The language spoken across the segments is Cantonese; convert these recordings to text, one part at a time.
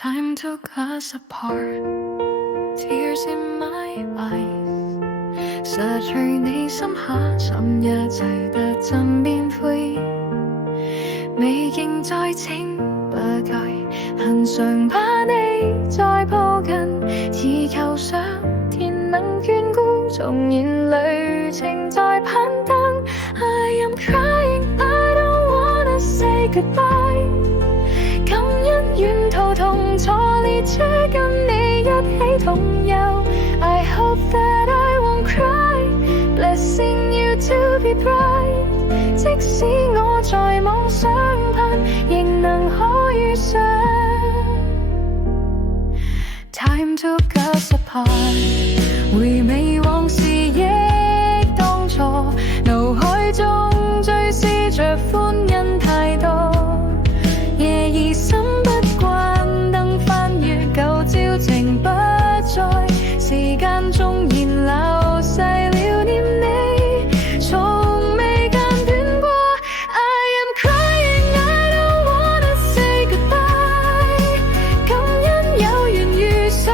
Time took us apart, tears in my eyes。失去你深刻，深一切得枕邊灰，未認再請不該，很想把你再抱近，只求上天能眷顧，縱然旅程在攀登。I am crying, I don't wanna say goodbye。感恩沿途同坐列車，跟你一起同遊。I hope that I won't cry, blessing you to be bright。即使我在妄想盼，仍能可遇上。Time took us apart， 回味往事憶當初，腦海中最試着歡欣太多。夜已心不慣，燈翻越舊照情不再，時間縱然流逝了念你，從未間斷過。I am crying, I don't wanna say goodbye。感恩有緣遇上，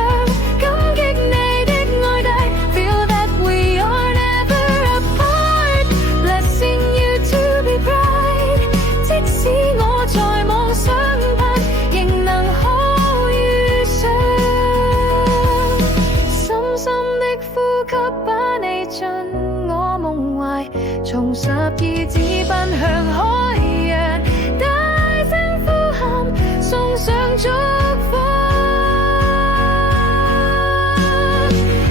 感激你的愛戴 ，feel that we are never apart。Blessing you to be bright， 即使我在妄想盼，仍能可遇上。深深的呼吸，把你進我夢懷，從12指奔向海洋，大聲呼喊，送上祝福。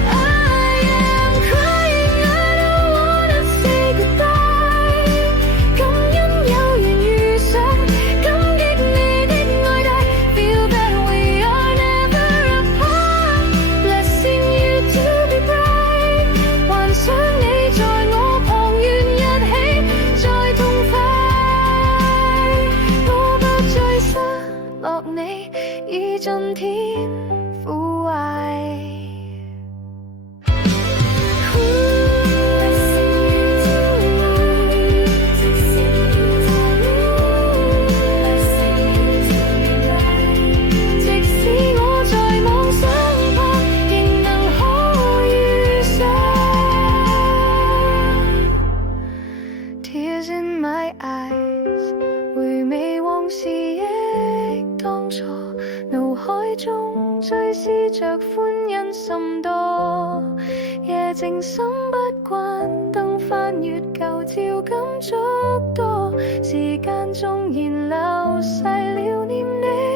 I am crying, I don't wanna say goodbye。感恩有緣遇上，感激你的愛戴 ，feel that we are never apart。Blessing you to be bright， 幻想你在我旁緣一起再痛快，我不再失落你，已盡天腐壞。即使我在妄想盼，仍能可遇上。Tears in my eyes， 回味往事憶當初，腦海中最試着歡欣甚多。夜靜心不慣，燈翻越舊照感觸多，時間縱然流逝了念你。